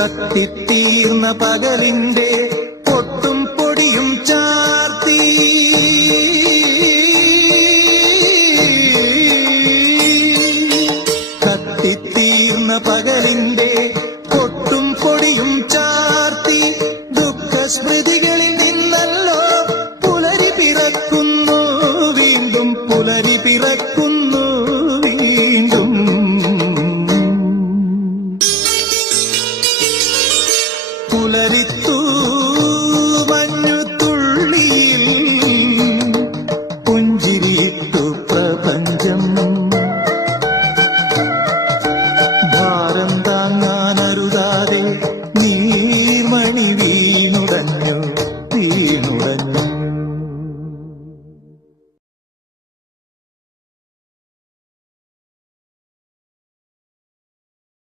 കത്തിത്തീർന്ന പകലിന്റെ പൊട്ടും പൊടിയും ചാർത്തി കത്തിത്തീർന്ന പകലിന്റെ പൊട്ടും പൊടിയും ചാർത്തി ദുഃഖസ്മൃതികൾ